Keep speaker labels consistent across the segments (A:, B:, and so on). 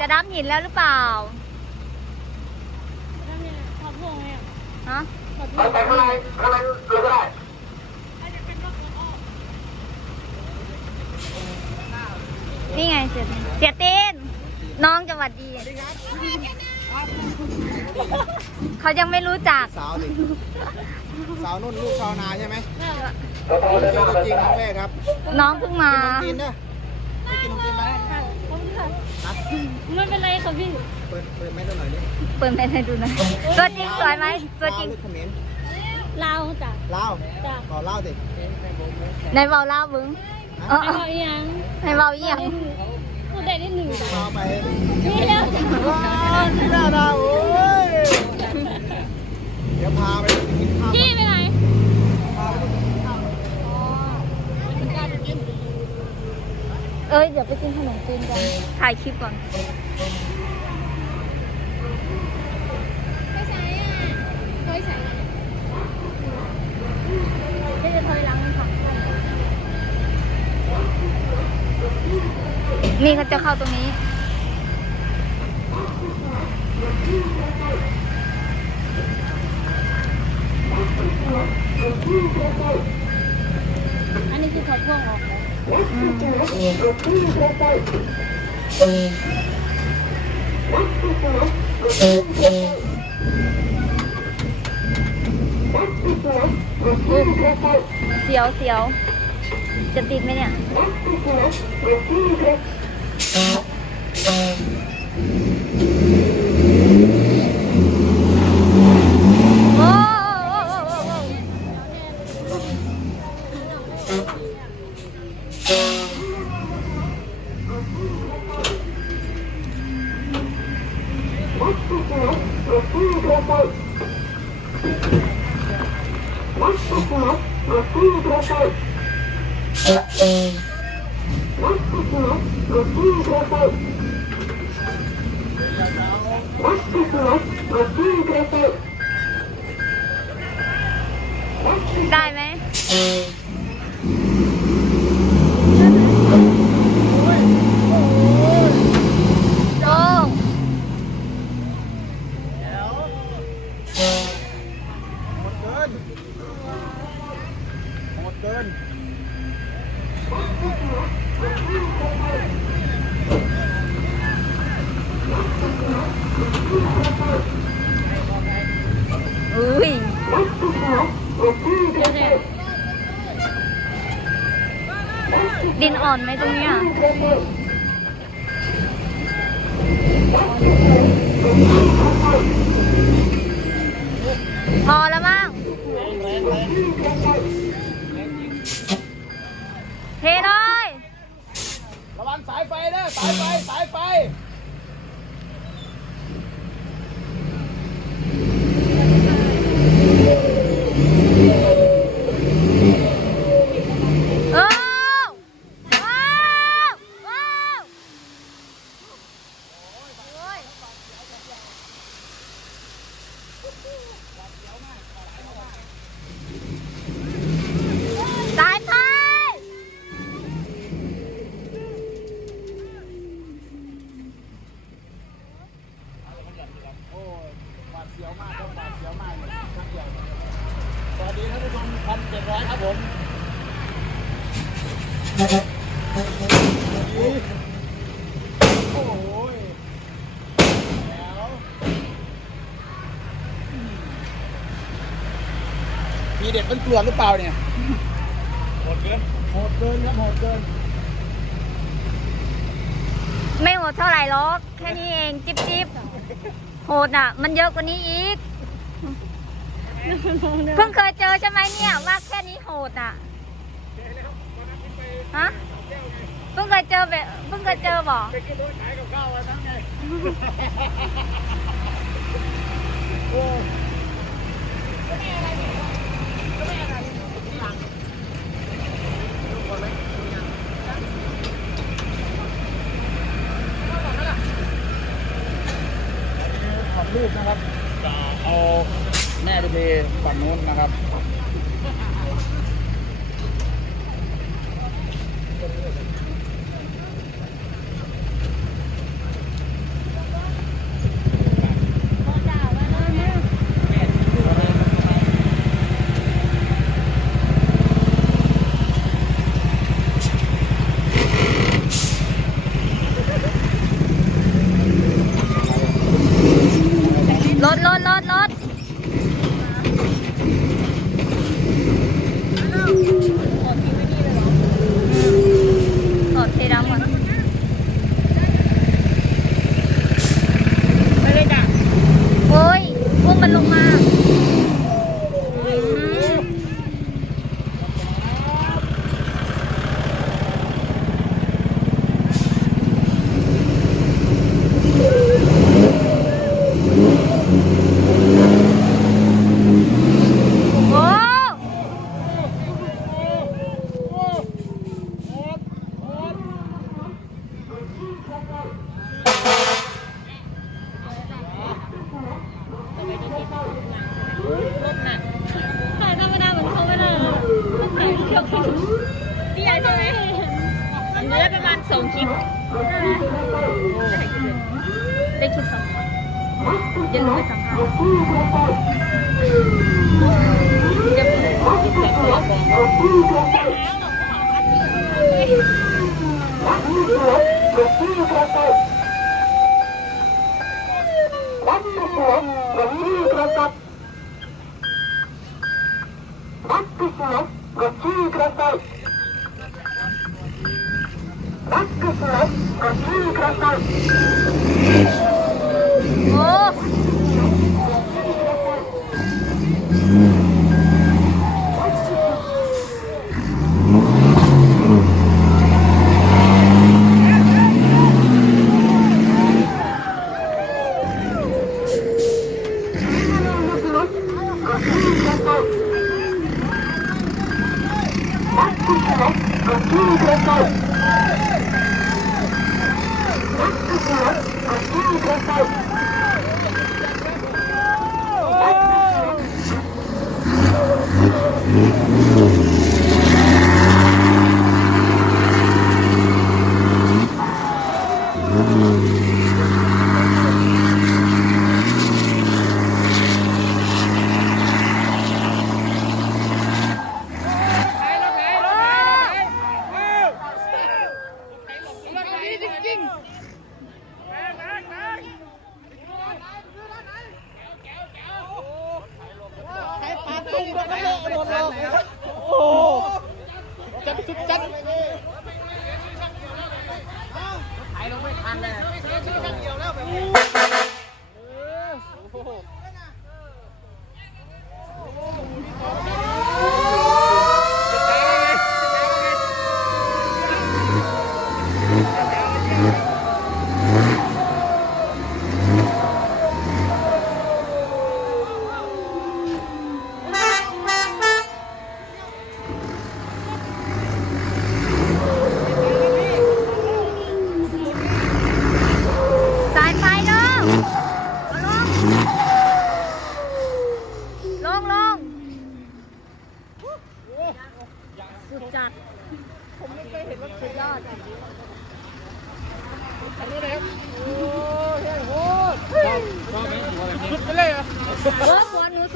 A: จะดับหินแล้วหรือเปล่า
B: แล้วเนี่ยขอบวงเนี่ย
A: ฮะ
B: ขอบว
C: ไป
B: ง
C: ไปข้างในข้างในเลยก็ได้
B: อาจจะเป็นรถรถออก
A: นี่ไงเสียตีนเสียตีนน้องจะหวัดดี เขายังไม่รู้จัก
D: สาวดิสาวนุ่นลูกชาวนาใช่ไหม
C: เราต้อง
D: เจ
C: เดินห
D: อ
C: น้า
D: ตัว
C: ไป
D: จริงครั้งแรกครับ
A: น้องเพิ่งมา
D: กินขนมจีนเด้อไปกินขนมจีนไหม
B: ค่ะขอบคุณค่ะ
D: นะ
B: ไม่เป็นไรค่ะพี่
D: เปิดเปิดไม่ได้หน่อยดิ
A: เปิดแมสให้ดูหนะตัวจริงสวยไหมตัวจริง
D: ลาวหอเขมร
B: ลาวจ้ะ
D: ลาว
B: จ้ะ
D: ขอเล่าสิ
A: ในเบาเล่าบึ้งเออ
B: ไม่บอกอีหยัง
A: ในเบาเยี่ยง
B: พูดได้นิดหนึ่งจ้ะ
D: ลาวไป
B: นี่แล้วจ้ะ
D: ว้าวที่น่าดาวโอ้ยเดี๋ยวพาไปกินข้าว
B: พี่ไปไหน
D: พาไปกินข้าวกินข้าวไปกิน
A: เอ้ยเดี๋ยวไปกินขนมจีนกันถ่ายคลิปก่อน
B: ไม่ใช่อะเคยใส่ไม่จะถอยหลังค่ะ
A: นี่เขาจะเข้าตรงนี้
B: อันนี้คือขอบวงออกแล้ว
A: เสียวเสียวจะติดไหมเนี่ย อุ้ย
B: เดี๋ยวเนี่ย
A: ดินอ่อนไหมตรงเนี้ยพอแล้วมั้งเทเลย
D: ระวังสายไฟเด้อสายไฟ สายไฟ
A: เออว้าวว้าวโอ้ยสายไฟ
D: โอ้ยหวาดเสียวมากครับหวาดเสียวมากเลยครับใหญ่สวัสดีท่านผู้ชมพันเจ็ดร้อยครับผมโอ้โหแล้ว มีเด็กเป็นกลวหรือเปล่าเนี่ยโหดเกินโหดเกินครับโหดเกิน
A: ไม่โหดเท่าไหร่หรอก แค่นี้เองจิ๊บจิ๊บโหดอะ มันเยอะกว่านี้อีก เพิ่งเคยเจอใช่ไหมเนี่ยว่าแค่นี้โหดอะ ฮะเพิ่งเคยเจอแบบเพิ่งเคยเจอบอก
D: ไปกินรถขายกับข้าวมาทั้งไงโอ้ของ
C: ご注意ください。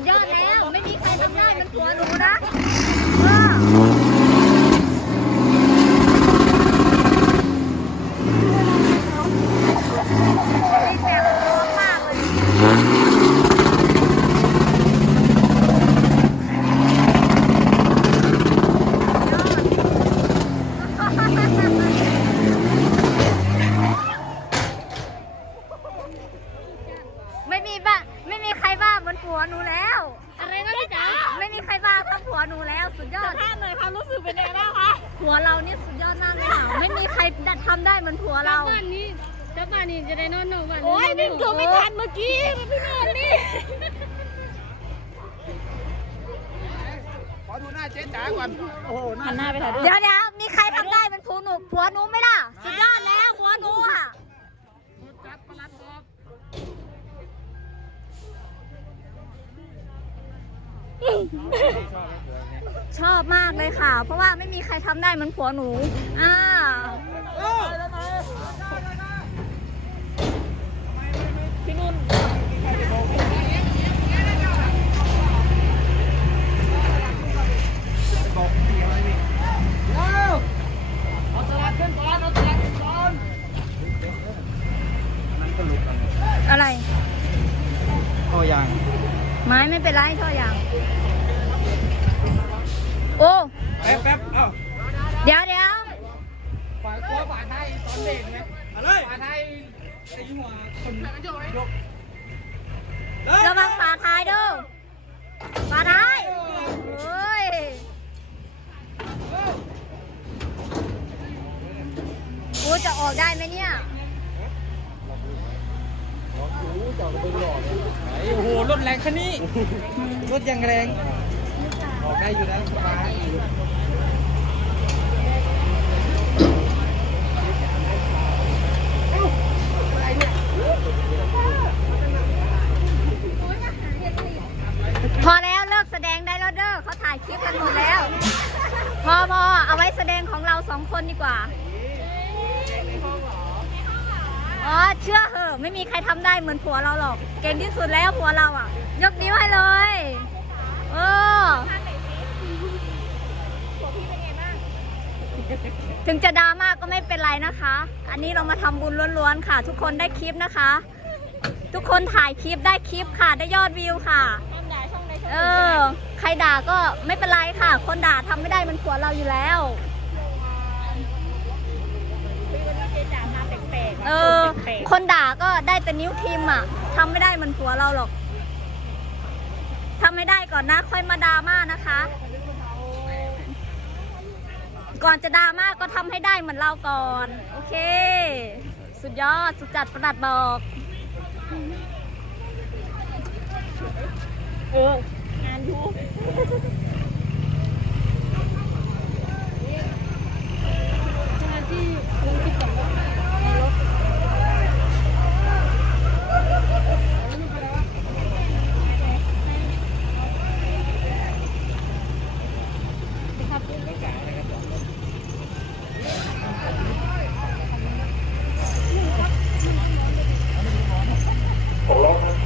A: ดยอดแล้ว ไม่มีใครทำได้มันผัวหนูนะเออไม่แสบท้องมากเลยไม่มีบ้า ไม่มีใครบ้าเหมือนผัวหนูแล้ว
B: อะไรนะพี่จ๋า
A: ไม่มีใครบ้าเท่าผัวหนูแล้วสุดยอด
B: ภาพหน่อยความรู้สึกเป็นยังไงบ้างคะ
A: ผัวเรานี่สุดยอดมากเลยค่ะ ไม่มีใครทำได้เหมือนผัว
B: กลั
A: เรา
B: บบ้านนี้กลับบ้านนี้จะได้นอนนอนบ้าน
A: โอ๊ยนี่เกือบไม่ทัน
B: เมื่อกี้มันไม่นอนนี่
D: ขอดูหน้าเจ๊จ๋าก่อน โอ้โหหน้า
B: หันหน้าไปถ่ายรูป
A: เดี๋ยวเดี๋ยวมีใครทำได้เหมือนผัวหนูผัวหนูไหมล่ะ สุดยอดแล้วผัวหนูอะ
D: จัดประหลัดบอก
A: ชอบมากเลยค่ะ เพราะว่าไม่มีใครทำได้เหมือนผัวหนู อ่า
B: พี่นุ่น
D: เอาสลัดขึ้นก่อนเอาสลัดขึ้นก่อน
A: อะไร
D: โอ้ยัง
A: ไม้ไม่เป็นไรท่ออย่าง โอ้
D: แป๊บแป๊บเอ้า
A: เดี๋ยวเดี๋ยว
D: ฝ่ายกลัวฝ่ายไทยตอนเด็กไหมอะไรฝ่ายไทยไอ้หัวคนยกยก
A: ระวังฝาท้ายดูฝาท้ายเฮ้ยโอ้จะออกได้ไหมเนี่ย
D: โอ้โหรถแรงคันนี้รถยังแรง ออกได้อยู่นะสบาย
A: พอแล้วเลิกแสดงได้แล้วเด้อเขาถ่ายคลิปกันหมดแล้ว พอพอเอาไว้แสดงของเราสองคนดีกว่าอ๋อเชื่อเหอะไม่มีใครทำได้เหมือนผัวเราหรอก เก่งที่สุดแล้วผัวเราอะ ยกนิ้วให้เลย เออ ถึงจะดราม่าก็ไม่เป็นไรนะคะ อันนี้เรามาทำบุญล้วนๆค่ะ ทุกคนได้คลิปนะคะ ทุกคนถ่ายคลิปได้คลิปค่ะ ได้ยอดวิวค่ะ
B: ใดช่องห
A: เออ ใครด่าก็ไม่เป็นไรค่ะ คนด่าทำไม่ได้มันผัวเราอยู่แล้ว
B: คนนี้เอ
A: อ คนด่าก็ได้แต่นิ้วพิมพ์อะทำไม่ได้มันผัวเราหรอกทำไม่ได้ก่อนนะ ค่อยมาดราม่านะคะ ก่อนจะดราม่าก็ทำให้ได้เหมือนเราก่อน โอเค สุดยอด สุดจัดประดัดบอก
B: เอองานยู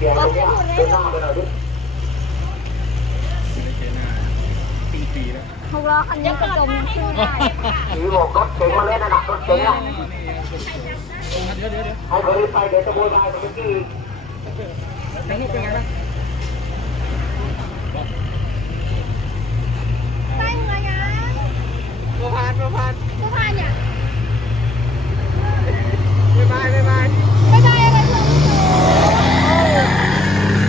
C: ผมลองเขียนนี้ยเดินหน้าไปหน่อยดิ
D: ไม่ใช่หน้าปีปีแล้ว
A: หกล้อคันนี้ก็จมขึ้นได้
C: สีบอกรถเก๋งมาเล่นนะนะรถเก๋งอะ
D: เดี๋ยวเดี๋ยวเดี๋ยว
C: ให้เขารีบไปเดี๋ยวจะโวยวายกับเมื่อกี้อีก
D: ยังลูกเป็นไงบ้าง
B: ตั้งเลยนะ
D: ประพานประพาน
B: ผู้พานเนี่ย
D: บ๊ายบายบ๊ายบาย
B: ไม่ได้อะไรเลย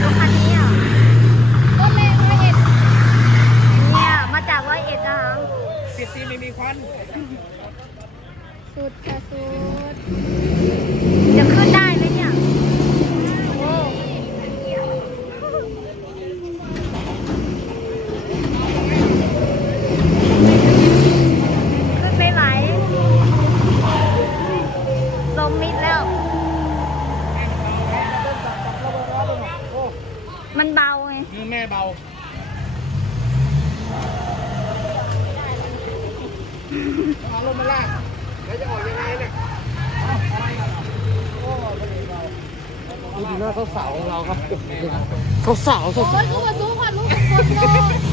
A: รถคันนี้อะ
B: รถแรงร้อยเอ็ด
A: เนี่ย มาจากร้อยเอ็ดนะคะ
D: สิบซีไม่มีควัน
B: สุดค่ะสุด
A: จะขึ้นได้ไหมเนี่ย
B: โอ้
A: ขึ้นไม่ไหวลมมิดแล้ว มันเบาไง
D: มือแม่เบาเอาลงมาลากแล้วจะออกยังไงเนี่ยดูดีหน้าสาวๆ ของเราครับสาวสาว
B: โหสู้กับสู้ค่ะลูกคนโล